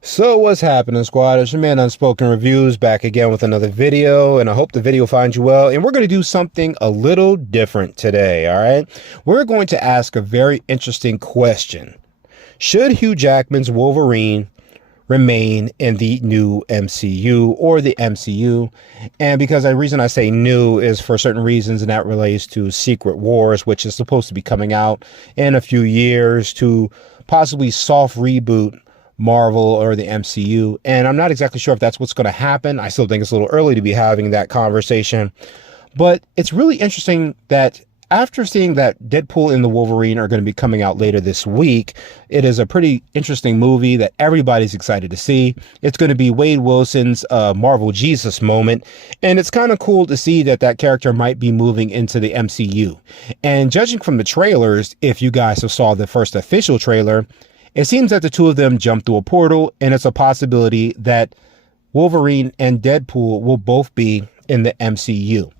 So what's happening, squad? It's your man Unspoken Reviews back again with another video, and I hope the video finds you well. And we're going to do something a little different today, all right? We're going to ask a very interesting question. Should Hugh Jackman's Wolverine remain in the new MCU or the MCU? And because the reason I say new is for certain reasons, and that relates to Secret Wars, which is supposed to be coming out in a few years to possibly soft reboot Marvel or the MCU. And I'm not exactly sure if that's what's going to happen. I still think it's a little early to be having that conversation. But it's really interesting that after seeing that Deadpool and the Wolverine are going to be coming out later this week, it is a pretty interesting movie that everybody's excited to see. It's going to be Wade Wilson's Marvel Jesus moment. And it's kind of cool to see that that character might be moving into the MCU. And judging from the trailers, if you guys have saw the first official trailer, it seems that the two of them jumped through a portal, and it's a possibility that Wolverine and Deadpool will both be in the MCU.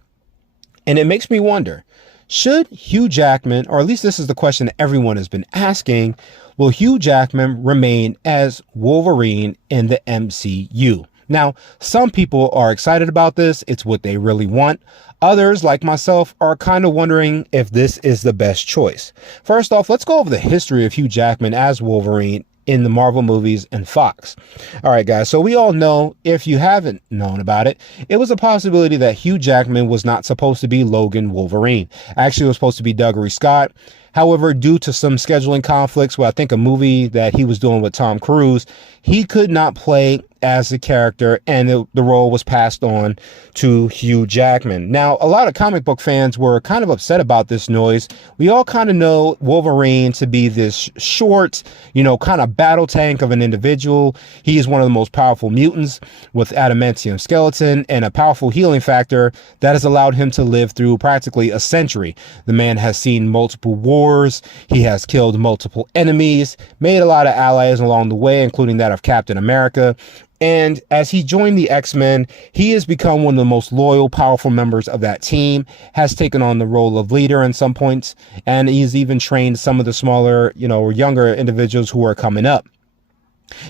And it makes me wonder, should Hugh Jackman, or at least this is the question that everyone has been asking, will Hugh Jackman remain as Wolverine in the MCU? Now, some people are excited about this. It's what they really want. Others, like myself, are kind of wondering if this is the best choice. First off, let's go over the history of Hugh Jackman as Wolverine in the Marvel movies and Fox. All right, guys. So we all know, if you haven't known about it, it was a possibility that Hugh Jackman was not supposed to be Logan Wolverine. Actually, it was supposed to be Dougray Scott. However, due to some scheduling conflicts with, I think, a movie that he was doing with Tom Cruise, he could not play as the character, and the role was passed on to Hugh Jackman. Now, a lot of comic book fans were kind of upset about this noise. We all kind of know Wolverine to be this short, kind of battle tank of an individual. He is one of the most powerful mutants with adamantium skeleton and a powerful healing factor that has allowed him to live through practically a century. The man has seen multiple wars. He has killed multiple enemies, made a lot of allies along the way, including that of Captain America. And as he joined the X-Men, he has become one of the most loyal, powerful members of that team, has taken on the role of leader in some points, and he's even trained some of the smaller, younger individuals who are coming up.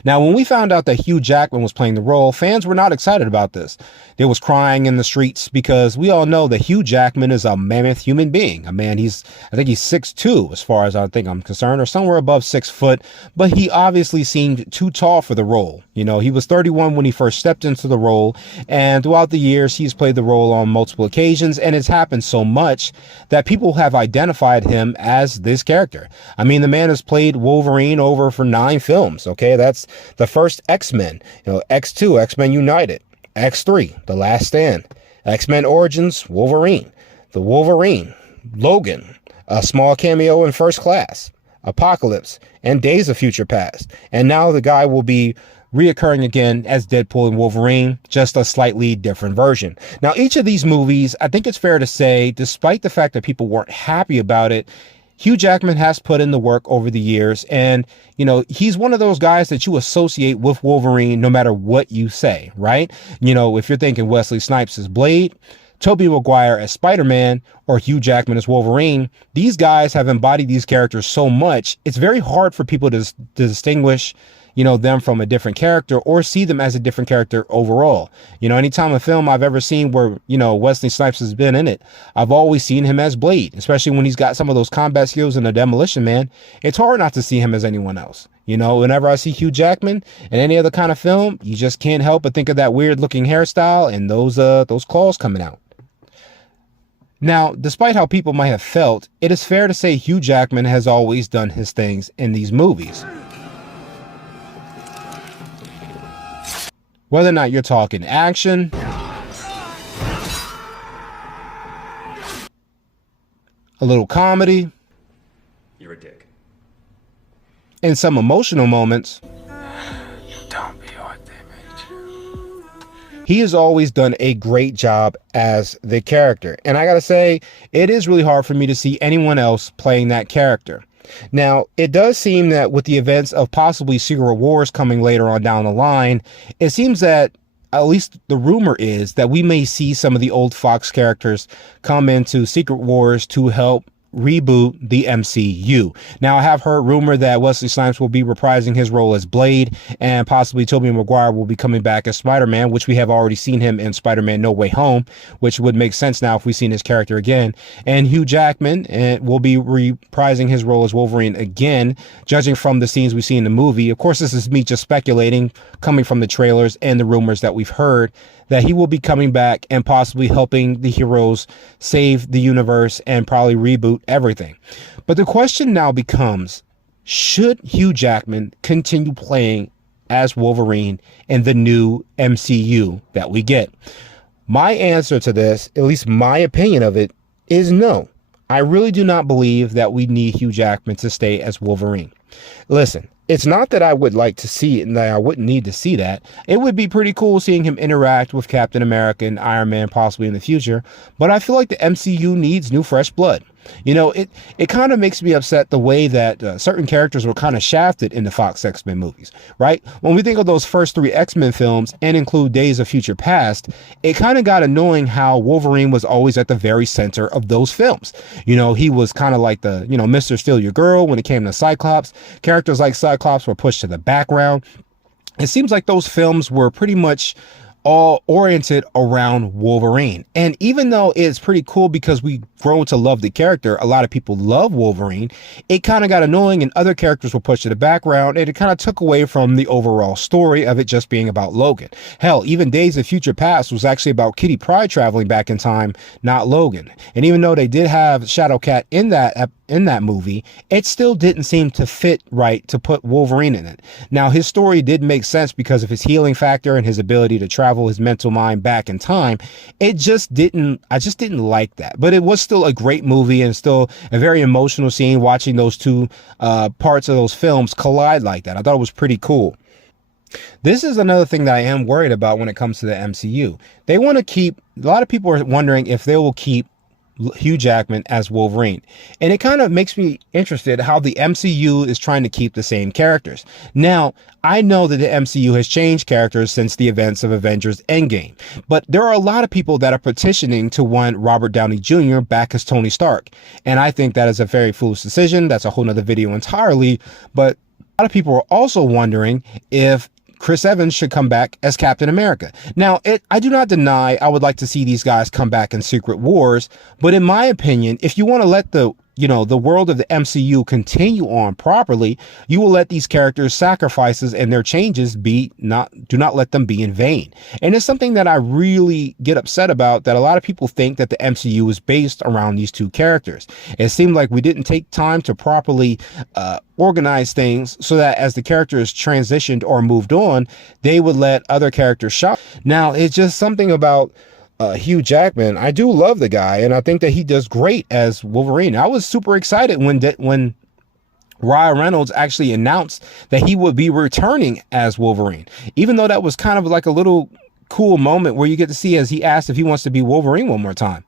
Now, when we found out that Hugh Jackman was playing the role, fans were not excited about this. There was crying in the streets because we all know that Hugh Jackman is a mammoth human being. I think he's 6'2", as far as I think I'm concerned, or somewhere above 6 foot, but he obviously seemed too tall for the role. He was 31 when he first stepped into the role, and throughout the years, he's played the role on multiple occasions, and it's happened so much that people have identified him as this character. I mean, the man has played Wolverine over for 9 films, okay? That's the first X-Men, X2, X-Men United, X3, The Last Stand, X-Men Origins, Wolverine, The Wolverine, Logan, a small cameo in First Class, Apocalypse, and Days of Future Past. And now the guy will be reoccurring again as Deadpool and Wolverine, just a slightly different version. Now, each of these movies, I think it's fair to say, despite the fact that people weren't happy about it, Hugh Jackman has put in the work over the years, and, he's one of those guys that you associate with Wolverine no matter what you say, right? If you're thinking Wesley Snipes as Blade, Tobey Maguire as Spider-Man, or Hugh Jackman as Wolverine, these guys have embodied these characters so much, it's very hard for people to distinguish them from a different character or see them as a different character overall. Anytime a film I've ever seen where, Wesley Snipes has been in it, I've always seen him as Blade, especially when he's got some of those combat skills in the Demolition Man. It's hard not to see him as anyone else. Whenever I see Hugh Jackman in any other kind of film, you just can't help but think of that weird looking hairstyle and those claws coming out. Now, despite how people might have felt, it is fair to say Hugh Jackman has always done his things in these movies. Whether or not you're talking action, a little comedy, you're a dick, and some emotional moments, you don't be what they made you. He has always done a great job as the character. And I gotta say, it is really hard for me to see anyone else playing that character. Now, it does seem that with the events of possibly Secret Wars coming later on down the line, it seems that, at least the rumor is, that we may see some of the old Fox characters come into Secret Wars to help reboot the MCU. Now, I have heard rumor that Wesley Snipes will be reprising his role as Blade, and possibly Tobey Maguire will be coming back as Spider-Man, which we have already seen him in Spider-Man No Way Home, which would make sense now if we've seen his character again. And Hugh Jackman will be reprising his role as Wolverine again, judging from the scenes we see in the movie. Of course, this is me just speculating, coming from the trailers and the rumors that we've heard, that he will be coming back and possibly helping the heroes save the universe and probably reboot everything. But the question now becomes, should Hugh Jackman continue playing as Wolverine in the new MCU that we get? My answer to this, at least my opinion of it, is no. I really do not believe that we need Hugh Jackman to stay as Wolverine. Listen, it's not that I would like to see it and that I wouldn't need to see that. It would be pretty cool seeing him interact with Captain America and Iron Man possibly in the future, but I feel like the MCU needs new fresh blood. You know, it kind of makes me upset the way that certain characters were kind of shafted in the Fox X-Men movies, right? When we think of those first 3 X-Men films and include Days of Future Past, it kind of got annoying how Wolverine was always at the very center of those films. You know, he was kind of like the, Mr. Steal Your Girl when it came to Cyclops. Characters like Cyclops were pushed to the background. It seems like those films were pretty much all oriented around Wolverine. And even though it's pretty cool because we grown to love the character, a lot of people love Wolverine, it kind of got annoying and other characters were pushed to the background, and it kind of took away from the overall story of it just being about Logan. Hell, even Days of Future Past was actually about Kitty Pryde traveling back in time, not Logan. And even though they did have Shadowcat in that movie, it still didn't seem to fit right to put Wolverine in it. Now, his story did make sense because of his healing factor and his ability to travel his mental mind back in time. I just didn't like that. But it was still a great movie and still a very emotional scene watching those two parts of those films collide like that. I thought it was pretty cool. This is another thing that I am worried about when it comes to the MCU. They want to keep, a lot of people are wondering if they will keep Hugh Jackman as Wolverine. And it kind of makes me interested how the MCU is trying to keep the same characters. Now, I know that the MCU has changed characters since the events of Avengers Endgame, but there are a lot of people that are petitioning to want Robert Downey Jr. back as Tony Stark. And I think that is a very foolish decision. That's a whole nother video entirely. But a lot of people are also wondering if Chris Evans should come back as Captain America. Now, I do not deny I would like to see these guys come back in Secret Wars, but in my opinion, if you want to let the world of the MCU continue on properly, you will let these characters' sacrifices and their changes do not let them be in vain. And it's something that I really get upset about, that a lot of people think that the MCU is based around these two characters. It seemed like we didn't take time to properly organize things so that as the characters transitioned or moved on, they would let other characters shine. Now, it's just something about Hugh Jackman. I do love the guy, and I think that he does great as Wolverine. I was super excited when Ryan Reynolds actually announced that he would be returning as Wolverine, even though that was kind of like a little cool moment where you get to see as he asked if he wants to be Wolverine one more time.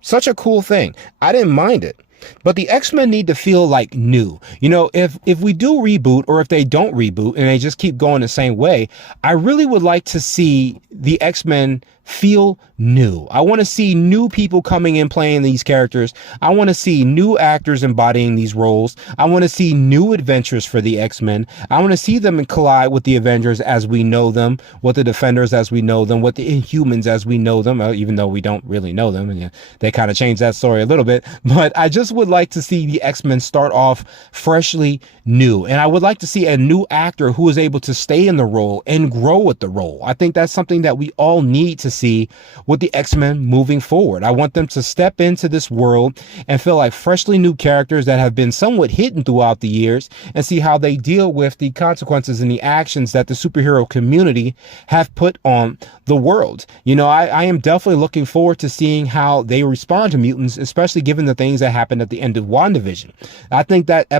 Such a cool thing. I didn't mind it. But the X-Men need to feel like new. If we do reboot, or if they don't reboot and they just keep going the same way, I really would like to see the X-Men feel new. I want to see new people coming in playing these characters. I want to see new actors embodying these roles. I want to see new adventures for the X-Men. I want to see them collide with the Avengers as we know them, with the Defenders as we know them, with the Inhumans as we know them, even though we don't really know them. And they kind of changed that story a little bit. But I just would like to see the X-Men start off freshly new. And I would like to see a new actor who is able to stay in the role and grow with the role. I think that's something that we all need to see with the X-Men moving forward. I want them to step into this world and feel like freshly new characters that have been somewhat hidden throughout the years, and see how they deal with the consequences and the actions that the superhero community have put on the world. I am definitely looking forward to seeing how they respond to mutants, especially given the things that happened at the end of WandaVision. I think that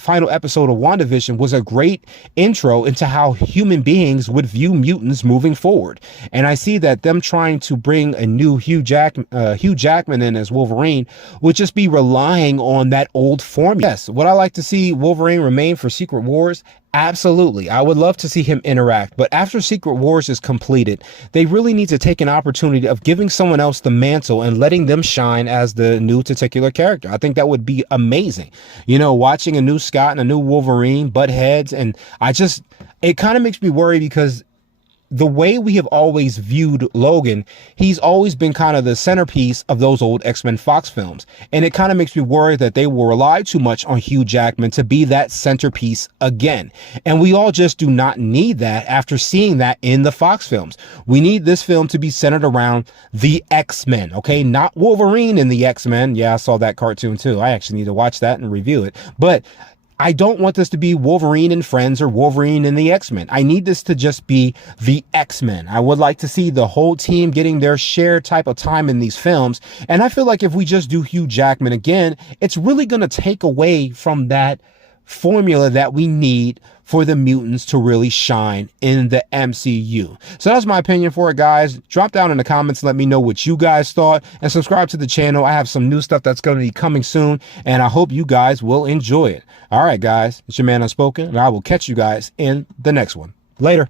final episode of WandaVision was a great intro into how human beings would view mutants moving forward. And I see that them trying to bring a new Hugh Jackman in as Wolverine would just be relying on that old formula. Yes, would I like to see Wolverine remain for Secret Wars? Absolutely. I would love to see him interact, but after Secret Wars is completed, they really need to take an opportunity of giving someone else the mantle and letting them shine as the new titular character. I think that would be amazing. You know, watching a new Scott and a new Wolverine butt heads, and it kind of makes me worry because the way we have always viewed Logan, he's always been kind of the centerpiece of those old X-Men Fox films. And it kind of makes me worry that they will rely too much on Hugh Jackman to be that centerpiece again. And we all just do not need that after seeing that in the Fox films. We need this film to be centered around the X-Men, okay? Not Wolverine in the X-Men. Yeah, I saw that cartoon too. I actually need to watch that and review it. But I don't want this to be Wolverine and Friends or Wolverine and the X-Men. I need this to just be the X-Men. I would like to see the whole team getting their shared type of time in these films. And I feel like if we just do Hugh Jackman again, it's really going to take away from that formula that we need for the mutants to really shine in the MCU. So that's my opinion for it, guys. Drop down in the comments, let me know what you guys thought, and subscribe to the channel. I have some new stuff that's going to be coming soon, and I hope you guys will enjoy it. All right, guys, it's your man Unspoken, and I will catch you guys in the next one. Later.